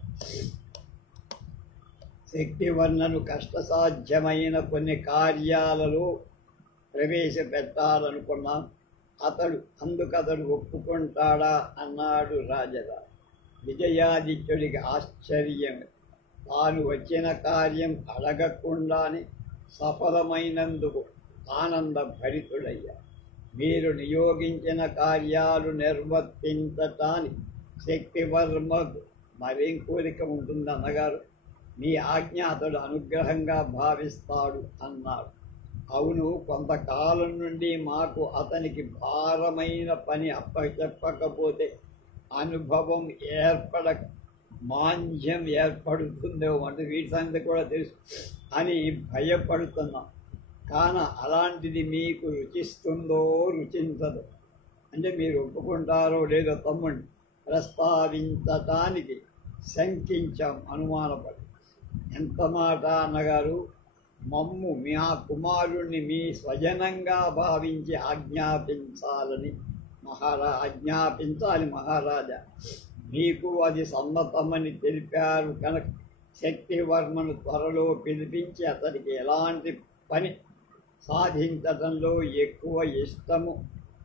శక్తివర్ణను కష్టసాధ్యమైన కొన్ని కార్యాలలో ప్రవేశపెట్టాలనుకున్నాం. అందుకతడు ఒప్పుకుంటాడా అన్నాడు రాజరాజు. విజయాదిత్యుడికి ఆశ్చర్యం. తాను వచ్చిన కార్యం అడగకుండానే సఫలమైనందుకు ఆనందభరితుడయ్యాడు. మీరు నియోగించిన కార్యాలు నిర్వర్తించటానికి శక్తివర్మకు మరేం కోరిక ఉంటుంది అన్నగారు? మీ ఆజ్ఞ అతడు అనుగ్రహంగా భావిస్తాడు అన్నాడు. అవును, కొంతకాలం నుండి మాకు అతనికి భారమైన పని అప్పచెప్పకపోతే అనుభవం ఏర్పడక మాంద్యం ఏర్పడుతుందో అంటే వీటి సంగతి కూడా తెలుసు అని భయపడుతున్నాం. కాన అలాంటిది మీకు రుచిస్తుందో రుచించదో అంటే మీరు ఒప్పుకుంటారో లేదో తమ్ముడిని ప్రస్తావించటానికి శంకించాం అనుమానపడి. ఎంత మాట అన్నగారు! మమ్ము మీ ఆ కుమారుణ్ణి మీ స్వజనంగా భావించి ఆజ్ఞాపించాలి మహారాజా. మీకు అది సమ్మతమని తెలిపారు కనుక శక్తివర్మను త్వరలో పిలిపించి అతనికి ఎలాంటి పని సాధించడంలో ఎక్కువ ఇష్టము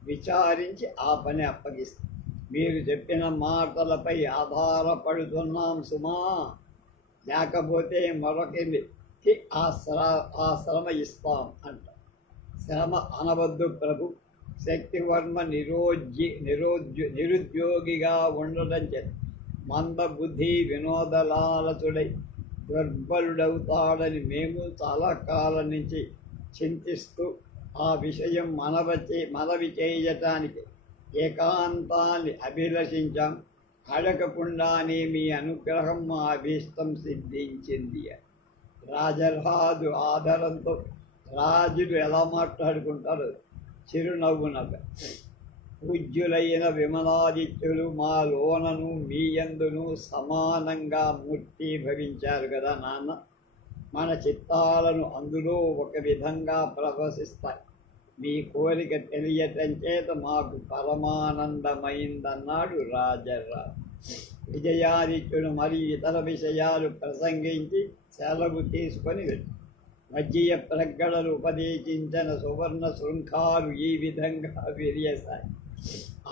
విచారించి ఆ పని అప్పగిస్తాం. మీరు చెప్పిన మాటలపై ఆధారపడుతున్నాం సుమా. లేకపోతే మరొకరికి ఆ శ్రమ ఇస్తాం అంట. శ్రమ అనవద్దు ప్రభు. శక్తివర్మ నిరుద్యోగిగా ఉండడం చేత మందబుద్ధి వినోదలాలచుడై దుర్బలుడవుతాడని మేము చాలా కాలం నుంచి చింతిస్తూ ఆ విషయం మనవి చేయటానికి ఏకాంతాన్ని అభిలషించాం. అడగకుండానే మీ అనుగ్రహం మా అభీష్టం సిద్ధించింది. రాజరాజు ఆదరంతో రాజులు ఎలా మాట్లాడుకుంటారు చిరునవ్వునగా. పూజ్యులైన విమలాదిత్యులు మా లోనను మీ యందును సమానంగా మూర్తి భవించారు కదా నాన్న. మన చిత్తాలను అందులో ఒక విధంగా ప్రవశిస్తాయి. మీ కోరిక తెలియటం చేత మాకు పరమానందమైందన్నాడు రాజరాజు. విజయాదిత్యుడు మరి ఇతర విషయాలు ప్రసంగించి సెలవు తీసుకొని వెళ్ళి మధ్య ప్రగ్గడలు ఉపదేశించిన సువర్ణ శృంఖాలు ఈ విధంగా విరియసాయి.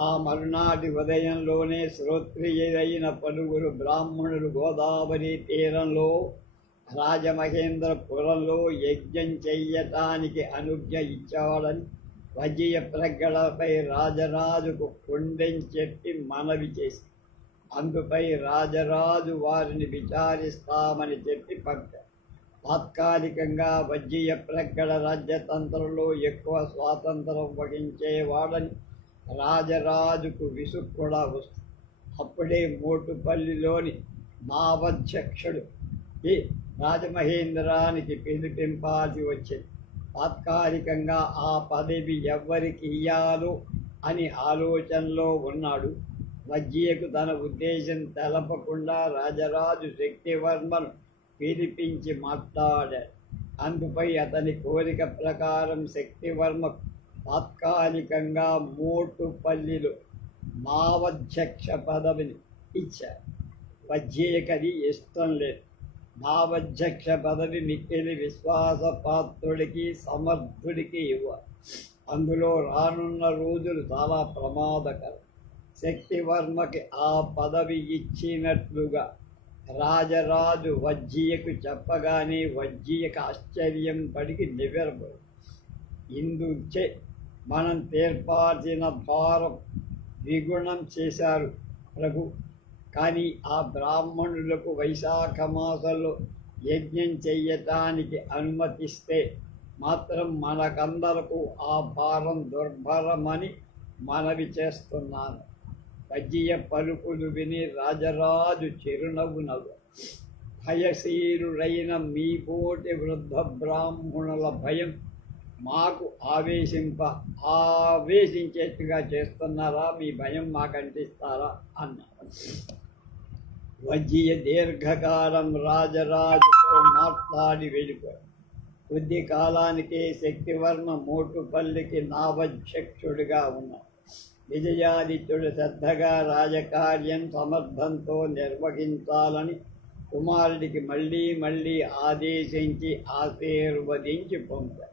ఆ మరునాటి ఉదయంలోనే శ్రోత్రియులైన పలువురు బ్రాహ్మణులు గోదావరి తీరంలో రాజమహేంద్రపురంలో యజ్ఞం చెయ్యటానికి అనుజ్ఞ ఇచ్చాడని వజ్జీయ ప్రగ్గడపై రాజరాజుకు కొండెం చెప్పి మనవి చేసి అందుపై రాజరాజు వారిని విచారిస్తామని చెప్పి పంపారు. తాత్కాలికంగా వజ్జీయ ప్రగ్గడ రాజ్యతంత్రంలో ఎక్కువ స్వాతంత్రం వహించేవాడని రాజరాజుకు విసుగు కూడా వస్తుంది. అప్పుడే మోటుపల్లిలోని నావాధ్యక్షుడు ఈ రాజమహేంద్రానికి పిలిపింపాల్సి వచ్చింది. తాత్కాలికంగా ఆ పదవి ఎవ్వరికి ఇయ్యాలో అని ఆలోచనలో ఉన్నాడు. వజ్జీయకు తన ఉద్దేశం తెలపకుండా రాజరాజు శక్తివర్మను పిలిపించి మాట్లాడాడు. అందుపై అతని కోరిక ప్రకారం శక్తివర్మ తాత్కాలికంగా మోటుపల్లిలో నావాధ్యక్ష పదవిని ఇచ్చారు. వజ్జీయకది ఇష్టం లేదు. నావాధ్యక్ష పదవి మిక్కిలి విశ్వాసపాత్రుడికి సమర్థుడికి ఇవ్వాలి. అందులో రానున్న రోజులు చాలా ప్రమాదకరం. శక్తివర్మకి ఆ పదవి ఇచ్చినట్లుగా రాజరాజు వజ్జీయకు చెప్పగానే వజ్జీయకు ఆశ్చర్యం పడికి నివ్వెరపోయి, ఇందుచే మనం తీర్పాల్సిన భారం ద్విగుణం చేశారు ప్రభు. కానీ ఆ బ్రాహ్మణులకు వైశాఖ మాసంలో యజ్ఞం చెయ్యటానికి అనుమతిస్తే మాత్రం మనకందరకు ఆ భారం దుర్భరమని మనవి చేస్తున్నాను. వజ్జీయ పలుకులు విని రాజరాజు చిరునవ్వు నవ్వు, భయశీలుడైన మీ పోటి వృద్ధ బ్రాహ్మణుల భయం మాకు ఆవేశించేట్టుగా చేస్తున్నారా? మీ భయం మాకు అంటిస్తారా అన్నారు. వజ్జీయ దీర్ఘకాలం రాజరాజుతో మాట్లాడి వెళ్ళిపోయాడు. కొద్ది కాలానికే శక్తివర్మ మోటుపల్లికి నావాధ్యక్షుడిగా ఉన్నాడు. విజయాదిత్యుడు శ్రద్ధగా రాజకార్యం సమర్థంతో నిర్వహించాలని కుమారుడికి మళ్ళీ మళ్ళీ ఆదేశించి ఆశీర్వదించి పంపాడు.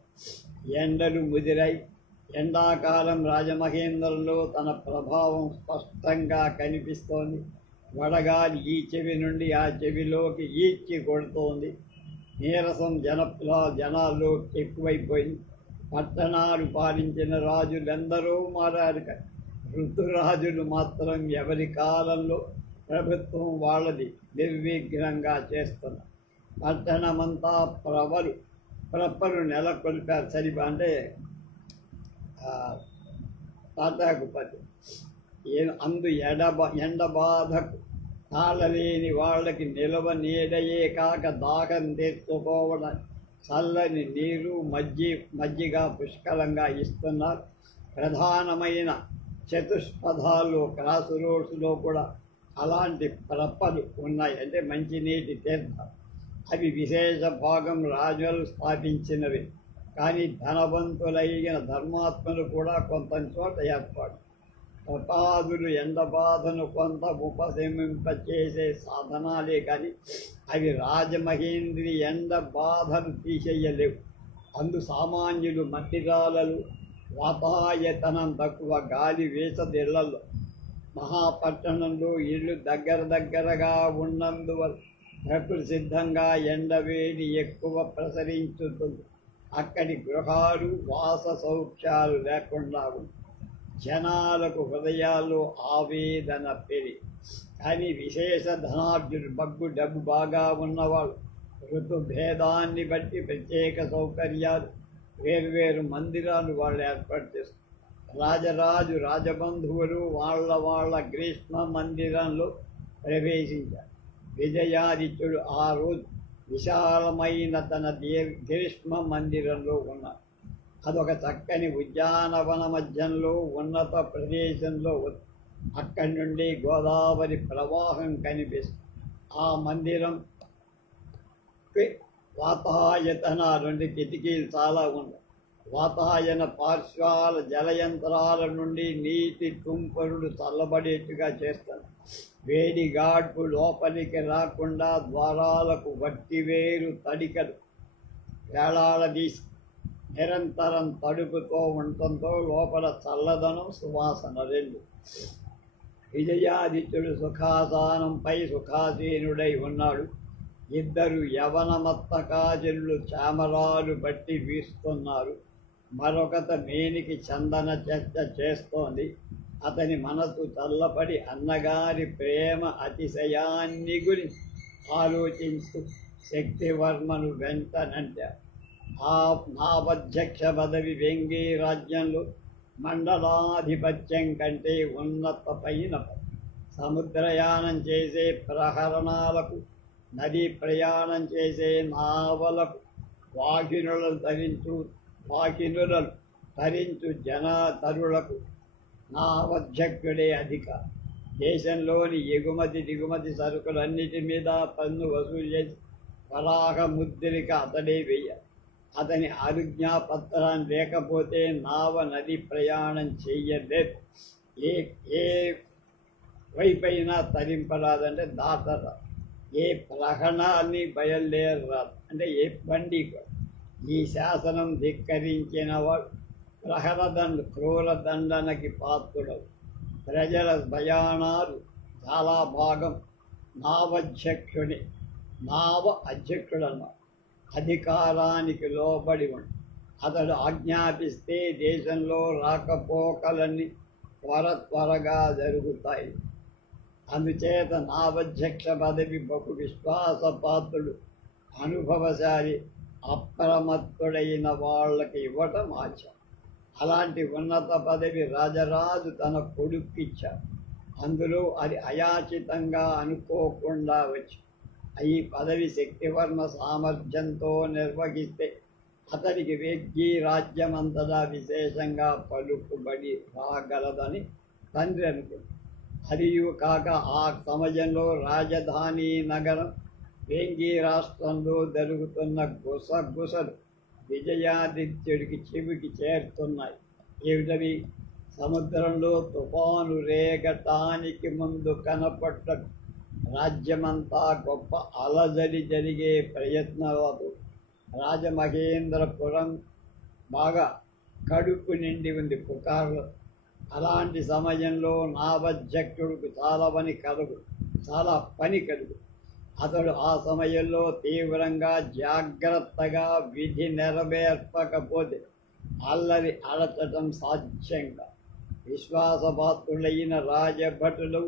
ఎండలు ముదిరై ఎండాకాలం రాజమహేంద్రంలో తన ప్రభావం స్పష్టంగా కనిపిస్తోంది. వడగాలి ఈ చెవి నుండి ఆ చెవిలోకి ఈడ్చి కొడుతోంది. నీరసం జనాల్లో ఎక్కువైపోయింది. పట్టణాలు పాలించిన రాజులెందరో మారారు. ఋతురాజులు మాత్రం ఎవరి కాలంలో ప్రభుత్వం వాళ్ళది నిర్విఘ్నంగా చేస్తున్నారు. పట్టణమంతా ప్రపలు నెలకొల్పారు. సరిపా అంటే తాటాకుపతి అందు ఎండబాధకు తాళలేని వాళ్ళకి నిలవ నీడయే కాక దాహం తీర్చుకోవడం చల్లని నీరు మజ్జిగ పుష్కలంగా ఇస్తున్నారు. ప్రధానమైన చతుష్పథాల్లో క్రాస్ రోడ్స్లో కూడా అలాంటి ప్రప్పలు ఉన్నాయి. అంటే మంచినీటి తీర్థం. అవి విశేష భాగం రాజులు స్థాపించినవి. కానీ ధనవంతులైన ధర్మాత్మలు కూడా కొంత చోట ఏర్పాటు. ప్రపాదులు ఎండబాధను కొంత ఉపశమింపచేసే సాధనాలే కానీ అవి రాజమహేంద్రి ఎండ బాధను తీసేయలేవు. అందు సామాన్యులు మట్టిరాలలు, వాతాయతనం తక్కువ గాలి వేసదిళ్లలో. మహాపట్టణంలో ఇళ్ళు దగ్గరగా ఉన్నందువల్ల ప్రకృతి సిద్ధంగా ఎండవేడి ఎక్కువ ప్రసరించుతుంది. అక్కడి గృహాలు వాస సౌఖ్యాలు లేకుండా ఉంది. జనాలకు హృదయాల్లో ఆవేదన పెరిగి. కానీ విశేష ధనార్జులు డబ్బు బాగా ఉన్నవాళ్ళు ఋతుభేదాన్ని బట్టి ప్రత్యేక సౌకర్యాలు వేర్వేరు మందిరాలు వాళ్ళు ఏర్పాటు చేస్తారు. రాజబంధువులు వాళ్ళ గ్రీష్మ మందిరంలో ప్రవేశించారు. విజయాదిత్యుడు ఆ రోజు విశాలమైన తన గ్రీష్మ మందిరంలో ఉన్నారు. అదొక చక్కని ఉద్యానవన మధ్యంలో ఉన్నత ప్రదేశంలో. అక్కడి నుండి గోదావరి ప్రవాహం కనిపిస్తుంది. ఆ మందిరం వాతాయతన 2 కిటికీలు చాలా ఉన్నాయి. వాతాయన పార్శ్వాల జలయంత్రాల నుండి నీటి తుంపరులు చల్లబడేట్టుగా చేస్తారు. వేడి గాడ్పు లోపలికి రాకుండా ద్వారాలకు వట్టివేరు తడికలు వేలాడదీసి నిరంతరం తడుపుతో ఉండటంతో లోపల చల్లదనం సువాసన రెండు. విజయాదిత్యుడు సుఖాసనంపై సుఖాసీనుడై ఉన్నాడు. 2 యవనమత్తకాజులు చామరాలు బట్టి వీస్తున్నారు. మరొకత మేనికి చందన చర్చ చేస్తోంది. అతని మనసు చల్లపడి అన్నగారి ప్రేమ అతిశయాన్ని గురించి ఆలోచిస్తూ శక్తివర్మను వెంటనంటారు. ఆ నావాధ్యక్ష పదవి వెంగి రాజ్యంలో మండలాధిపత్యం కంటే ఉన్నతమైన సముద్రయానం చేసే ప్రహరణాలకు, నదీ ప్రయాణం చేసే నావలకు, వాకినులను తరించు జనతరులకు నావాధ్యక్షుడే అధికారి. దేశంలోని ఎగుమతి దిగుమతి సరుకులన్నిటి మీద పన్ను వసూలు చేసి వరాహ ముద్రిక అతడే వేయాలి. అతని ఆజ్ఞాపత్రాన్ని లేకపోతే నావ నది ప్రయాణం చెయ్యలేదు. ఏ ఏ వైపైనా తరింపరాదంటే దాటరా, ఏ ప్రహణాన్ని బయలుదేరరాదు అంటే ఏ బండి. ఈ శాసనం ధిక్కరించిన వాడు క్రూర దండనకి పాత్రుడవు. ప్రజల భయానాలు చాలా భాగం నావ అధ్యక్షుడన్న అధికారానికి లోబడి ఉండి అతడు ఆజ్ఞాపిస్తే దేశంలో రాకపోకలన్నీ త్వరగా జరుగుతాయి. అందుచేత నావధ్యక్ష పదవి బహు విశ్వాసపాత్రుడు, అనుభవశాలి, అప్రమత్తుడైన వాళ్ళకి ఇవ్వటం ఆచారం. అలాంటి ఉన్నత పదవి రాజరాజు తన కొడుక్కిచ్చాడు. అందులో అది అయాచితంగా అనుకోకుండా వచ్చి ఈ పదవి శక్తివర్మ సామర్థ్యంతో నిర్వహిస్తే అతడికి వేగ్గి రాజ్యమంతటా విశేషంగా పలుకుబడి రాగలదని తండ్రి అనుకుంది. అదియు కాక ఆ సమయంలో రాజధాని నగరం వేంగి రాష్ట్రంలో జరుగుతున్న గుసగుసలు విజయాదిత్యుడికి చెవికి చేరుతున్నాయి. ఏమిటవి? సముద్రంలో తుఫాను రేగటానికి ముందు కనపడ్డ రాజ్యమంతా గొప్ప అలజడి జరిగే ప్రయత్నాలు. రాజమహేంద్రపురం బాగా కడుపు నిండి ఉంది పుకార్లు. అలాంటి సమయంలో నావధ్యక్షుడికి చాలా పని కలుగు. అతడు ఆ సమయంలో తీవ్రంగా జాగ్రత్తగా విధి నెరవేర్పకపోతే అల్లరి అడచటం సాధ్యంగా. విశ్వాసపాత్రులైన రాజభటులు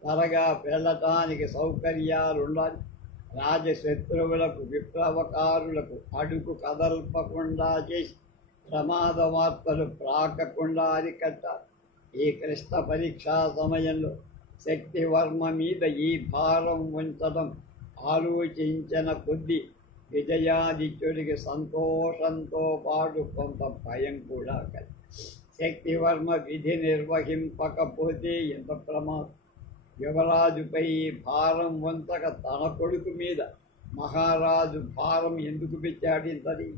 త్వరగా వెళ్ళటానికి సౌకర్యాలుండాలి. రాజశత్రువులకు విప్లవకారులకు అడుగు కదల్పకుండా చేసి ప్రమాద వార్తలు ప్రాకకుండా అరికట్టాలి. ఈ క్లిష్ట పరీక్షా సమయంలో శక్తివర్మ మీద ఈ భారం ఉంచడం ఆలోచించిన కొద్దీ విజయాదిత్యుడికి సంతోషంతో పాటు కొంత భయం కూడా కలిగి. శక్తివర్మ విధి నిర్వహింపకపోతే ఎంత ప్రమాదం! యువరాజుపై భారం వంచక తన కొడుకు మీద మహారాజు భారం ఎందుకు పెట్టాడింతది?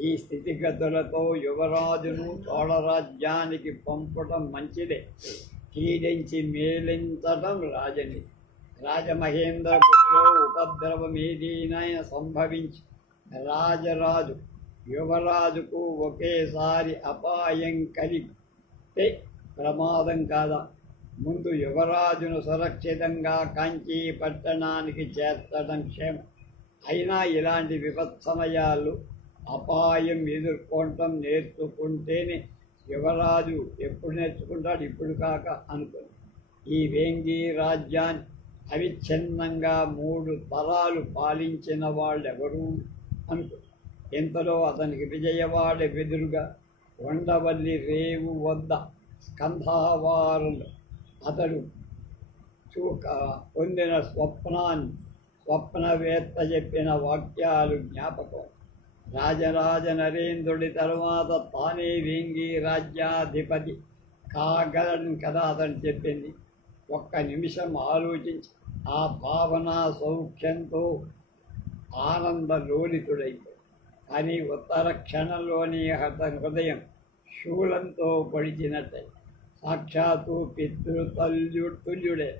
ఈ స్థితిగతులతో యువరాజును చోళరాజ్యానికి పంపటం మంచిదే, కీడించి మేలించటం రాజని. రాజమహేంద్రపురిలో ఉపద్రవమేదైనా సంభవించి రాజరాజు యువరాజుకు ఒకేసారి అపాయం కలిగితే ప్రమాదం కాదా? ముందు యువరాజును సురక్షితంగా కాంచీ పట్టణానికి చేర్చడం క్షేమం. అయినా ఇలాంటి విపత్సమయాలు అపాయం ఎదుర్కోవటం నేర్చుకుంటేనే యువరాజు ఎప్పుడు నేర్చుకుంటాడు? ఇప్పుడు కాక అనుకుని ఈ వేంగి రాజ్యాన్ని అవిచ్ఛిన్నంగా 3 తరాలు పాలించిన వాళ్ళెవరు అనుకో. ఇంతలో అతనికి విజయవాడ వెదురుగా ఉండవల్లి రేవు వద్ద స్కంధావారులు అతడు పొందిన స్వప్నవేత్త చెప్పిన వాక్యాలు జ్ఞాపకం. రాజరాజ నరేంద్రుడి తరువాత తానే వేంగి రాజ్యాధిపతి కాగలను కదా అతను చెప్పింది. ఒక్క నిమిషం ఆలోచించి ఆ భావన సౌఖ్యంతో ఆనందలోలితుడైపోయి. కానీ ఉత్తర క్షణంలోని అతని హృదయం శూలంతో పొడిచినట్టయి. సాక్షాత్తు పితృతుల్యుడే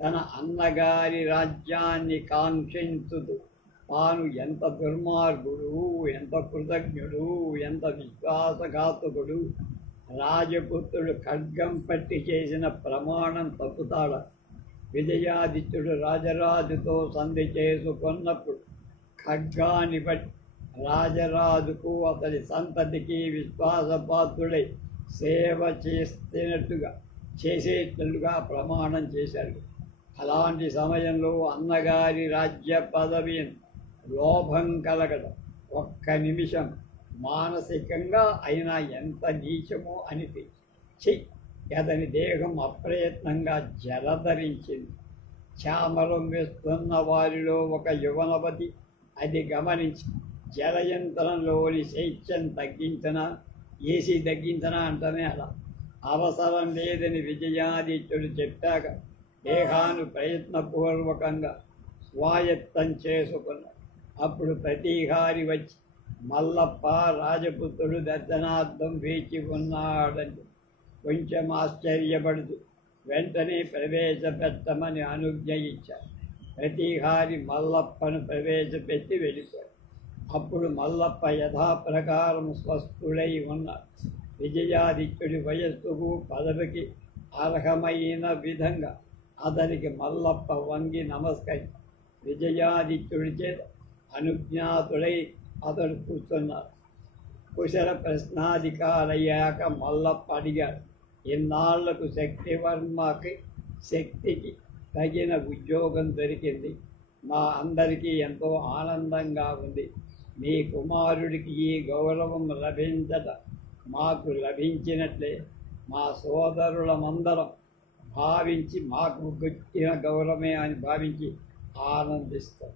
తన అన్నగారి రాజ్యాన్ని కాంక్షించుతూ తాను ఎంత దుర్మార్గుడు, ఎంత కృతజ్ఞుడు, ఎంత విశ్వాసఘాతకుడు. రాజపుత్రుడు ఖడ్గం పట్టి చేసిన ప్రమాణం తప్పుతాడా? విజయాదిత్యుడు రాజరాజుతో సంధి చేసుకున్నప్పుడు ఖడ్గాన్ని బట్టి రాజరాజుకు అతడి సంతతికి విశ్వాసపాత్రుడై సేవ చేసేటట్లుగా ప్రమాణం చేశాడు. అలాంటి సమయంలో అన్నగారి రాజ్య పదవిని లోభం కలగడం ఒక్క నిమిషం మానసికంగా అయినా ఎంత నీచమో అనిపించి అతని దేహం అప్రయత్నంగా జలధరించింది. చామరం వేస్తున్న వారిలో ఒక యువనవతి అది గమనించి జలయంత్రంలోని శైత్యం తగ్గించనా, ఏసీ తగ్గించనా అంటనే అలా అవసరం లేదని విజయాదిత్యుడు చెప్పాక దేహాన్ని ప్రయత్నపూర్వకంగా స్వాయత్తం చేసుకున్నాడు. అప్పుడు ప్రతీహారి వచ్చి మల్లప్ప రాజపుత్రుడు దర్శనార్థం వేచి ఉన్నాడని కొంచెం ఆశ్చర్యపడుతూ వెంటనే ప్రవేశపెట్టమని అనుజ్ఞ ఇచ్చారు. ప్రతిహారి మల్లప్పను ప్రవేశపెట్టి వెళ్ళిపోయాడు. అప్పుడు మల్లప్ప యథాప్రకారం స్వస్థుడై ఉన్నాడు. విజయాదిత్యుడి వయస్సుకు పదవికి అర్హమైన విధంగా అతనికి మల్లప్ప వంగి నమస్కరించి విజయాదిత్యుడి చేత అనుజ్ఞాతుడై అతడు కూర్చున్నాడు. కుశల ప్రశ్నాధికారయ్యాక మల్లప్ప అడిగాడు, ఇన్నాళ్లకు శక్తికి తగిన ఉద్యోగం దొరికింది. మా అందరికీ ఎంతో ఆనందంగా ఉంది. మీ కుమారుడికి ఈ గౌరవం లభించట మాకు లభించినట్లే మా సోదరులమందరం భావించి మాకు వచ్చిన గౌరవమే అని భావించి ఆనందిస్తాం.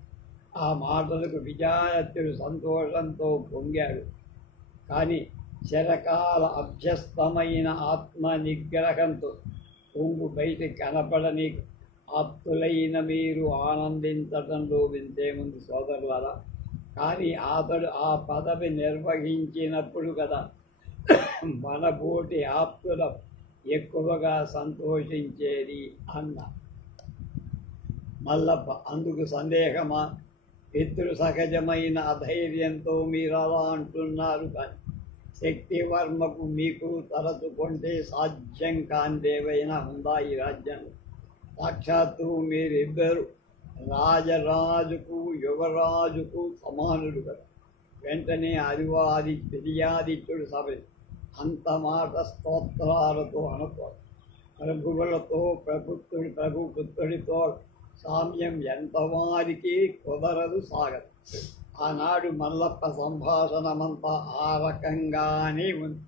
ఆ మాటలకు విజయాదిత్యుడు సంతోషంతో పొంగాడు. కానీ చిరకాల అభ్యస్తమైన ఆత్మ నిగ్రహంతో పొంగు బయట కనపడని ఆప్తులైన మీరు ఆనందించడంలో వింతేముంది సోదరులారా. కానీ అతడు ఆ పదవి నిర్వహించినప్పుడు కదా మనబోటి ఆప్తుల ఎక్కువగా సంతోషించేది అన్న మల్లప్ప. అందుకు సందేహమా? పితృ సహజమైన అధైర్యంతో మీరు అలా అంటున్నారు. కానీ శక్తివర్మకు మీకు తలచుకుంటే సాధ్యం కాందేవైనా ఉందా ఈ రాజ్యంలో? సాక్షాత్తు మీరిద్దరు రాజరాజుకు యువరాజుకు సమానుడు కదా. వెంటనే విజయాదిత్యుడు సభ అంత మాట స్తోత్రాలతో అనుకో. ప్రభువులతో ప్రభుపుత్రుడితో సామ్యం ఎంతవారికి కుదరదు సాగదు. ఆనాడు మల్లప్ప సంభాషణమంతా ఆ రకంగానే ఉంది.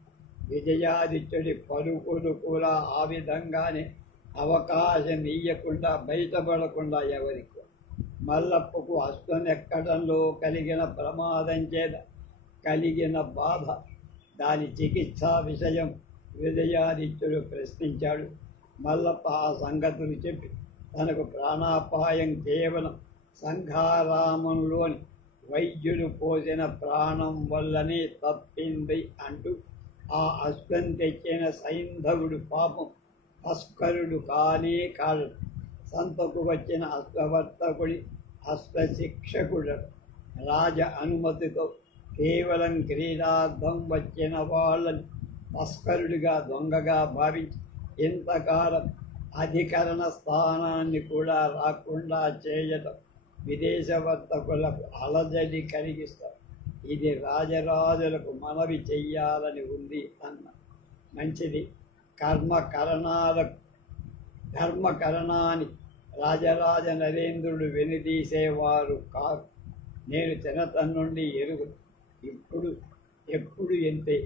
విజయాదిత్యుడి పలుకులు కూడా ఆ విధంగానే అవకాశం ఇయ్యకుండా బయటపడకుండా ఎవరికి. మల్లప్పకు అశ్వనెక్కడంలో కలిగిన ప్రమాదం చేత కలిగిన బాధ, దాని చికిత్సా విషయం విజయాదిత్యుడు ప్రశ్నించాడు. మల్లప్ప ఆ సంగతులు చెప్పి తనకు ప్రాణాపాయం కేవలం సంఘారామంలోని వైద్యుడు పోసిన ప్రాణం వల్లనే తప్పింది అంటూ ఆ అశ్వం తెచ్చిన సైంధవుడు పాపం తస్కరుడు కానే కాడు. సంతకు వచ్చిన అశ్వవర్తకుడి అశ్వశిక్షకుడు రాజ అనుమతితో కేవలం క్రీడార్థం వచ్చిన వాళ్ళని తస్కరుడిగా దొంగగా భావించి ఇంతకాలం అధికరణ స్థానాన్ని కూడా రాకుండా చేయటం విదేశ వర్తకులకు అలజడి కలిగిస్తారు. ఇది రాజరాజులకు మనవి చెయ్యాలని ఉంది అన్న. మంచిది. ధర్మకరణాన్ని రాజరాజ నరేంద్రుడు వెనుదీసేవారు కాదు. నేను చిన్నతనం నుండి ఎరుగు ఎప్పుడు ఎంతే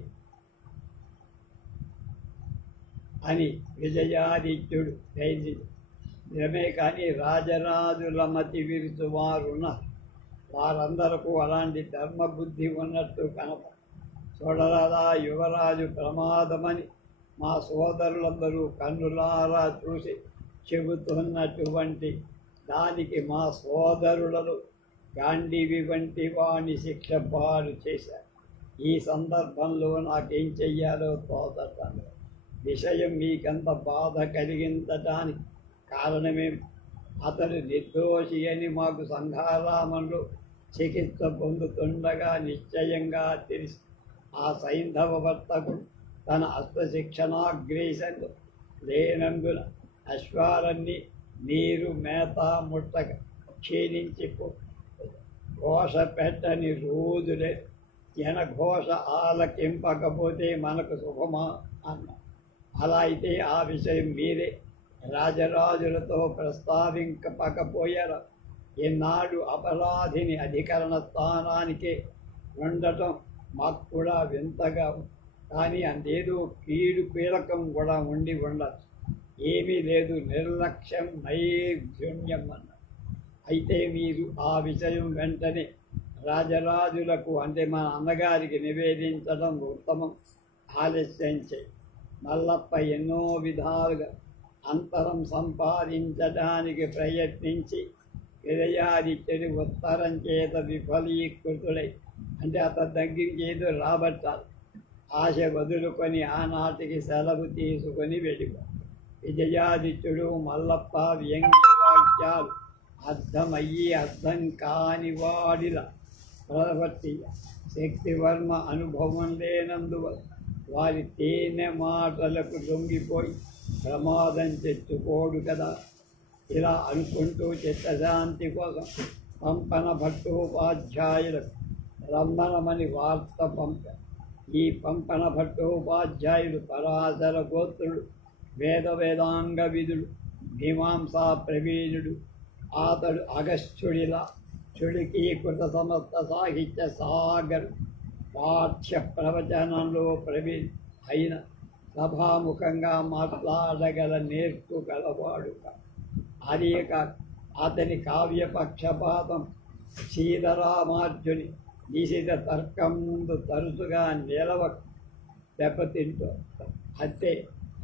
అని విజయాదిత్యుడు నిజమే. కానీ రాజరాజుల మతి విరుచువారున్న వారందరకు అలాంటి ధర్మబుద్ధి ఉన్నట్టు కనప. చూడరాదా, యువరాజు ప్రమాదమని మా సోదరులందరూ కన్నులారా చూసి చెబుతున్నటువంటి దానికి మా సోదరులను గాంధీవి వంటి వాణి శిక్ష పాలు చేశారు. ఈ సందర్భంలో నాకేం చెయ్యాలో తోచటం. విషయం మీకంత బాధ కలిగించటానికి కారణమేమి? అతడు నిర్దోషి అని మాకు సంఘారామంలో చికిత్స పొందుతుండగా నిశ్చయంగా తెలిసి ఆ సైంధవ వర్తకుడు తన అశ్వశిక్షణాగ్రేసంలో లేనందున అశ్వాలన్నీ నీరు మేత ముట్టక క్షీణించి ఘోష పెట్టని రోజులే. జనఘోష ఆలకింపకపోతే మనకు శుభమా అన్న. అలా అయితే ఆ విషయం మీరే రాజరాజులతో ప్రస్తావించకపోయారా? ఈనాడు అపరాధిని అధికరణ స్థానానికే ఉండటం మాకు కూడా వింతగా. కానీ అందేదో కీడు పీలకం కూడా ఉండి ఉండచ్చు. ఏమీ లేదు, నిర్లక్ష్యం నైపుణ్యం అన్న. అయితే మీరు ఆ విషయం వెంటనే రాజరాజులకు అంటే మన అన్నగారికి నివేదించడం ఉత్తమం. ఆలస్యం చేయి. మల్లప్ప ఎన్నో విధాలుగా అంతరం సంపాదించడానికి ప్రయత్నించి విజయాదిత్యుడి ఉత్తరం చేత విఫలీకృతుడై అంటే అతని దగ్గరికి ఏదో రాబట్టాలి. ఆశ వదులుకొని ఆనాటికి సెలవు తీసుకొని వెళ్ళిపో. విజయాదిత్యుడు మల్లప్ప వ్యంగ్యవాక్యాలు అర్థమయ్యి అర్థం కాని వాడిలా ప్రవర్తియ. శక్తివర్మ అనుభవం లేనందువల్ల వారి తేనె మాటలకు లొంగిపోయి ప్రమాదం తెచ్చుకోడు కదా. ఇలా అనుకుంటూ చిత్తశాంతి కోసం పంపన భట్టోపాధ్యాయులకు రమ్మనమని వార్త పంపారు. ఈ పంపన భట్టోపాధ్యాయుడు పరాశర గోత్రుడు, వేదాంగ విధుడు, మీమాంసా ప్రవీణుడు. అతడు అగస్త్యుడిలా చుడికీకృత సమస్త సాహిత్య సాగర్ పాఠ్య ప్రవచనంలో ప్రవీణ్ అయిన సభాముఖంగా మాట్లాడగల నేర్పు గలవాడు. అదిక అతని కావ్య పక్షపాతం శ్రీధరామార్జుని నిశిత తర్కం ముందు తరచుగా నిలవ దెబ్బతింటూ అంతే.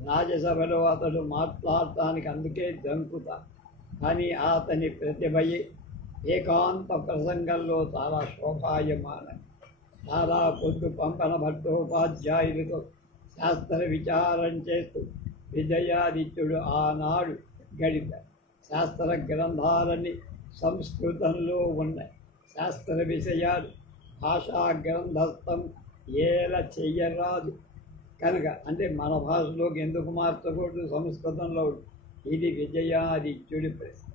రాజ్యసభలో అతడు మాట్లాడటానికి అందుకే దంకుతా. కానీ అతని ప్రతిభయే ఏకాంత ప్రసంగంలో చాలా శోభాయమానం. చాలా పొద్దు పంపన భట్టోపాధ్యాయులతో శాస్త్ర విచారం చేస్తూ విజయాదిత్యుడు ఆనాడు గడిపారు. శాస్త్ర గ్రంథాలన్నీ సంస్కృతంలో ఉన్నాయి. శాస్త్ర విషయాలు భాషా గ్రంథస్థం ఏల చెయ్యరాదు కనుక, అంటే మన భాషలోకి ఎందుకు మార్చకూడదు, సంస్కృతంలో. ఇది విజయాదిత్యుడి ప్రశ్న.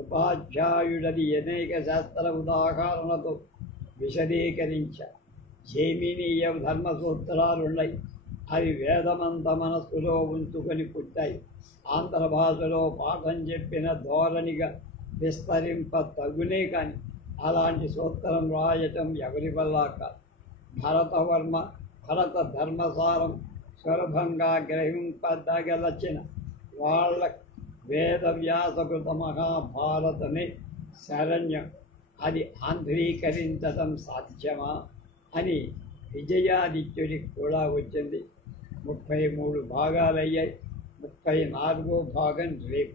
ఉపాధ్యాయుడది అనేక శాస్త్ర ఉదాహరణతో విశదీకరించారు. జైమినీయ ధర్మసూత్రాలున్నాయి. అవి వేదమంత మనస్సులో ఉంచుకొని పుట్టాయి. ఆంధ్ర భాషలో పాఠం చెప్పిన ధోరణిగా విస్తరింప తగునే కానీ అలాంటి సూత్రం రాయటం ఎవరి వల్ల కాదు. భరత ధర్మసారం సులభంగా గ్రహింపదగలచిన వాళ్ళ వేదవ్యాసకృత మహాభారతమే శరణ్యం. అది ఆంధ్రీకరించడం సాధ్యమా అని విజయాదిత్యుడికి కూడా వచ్చింది. 33 భాగాలయ్యాయి. 34వ భాగం రేపు.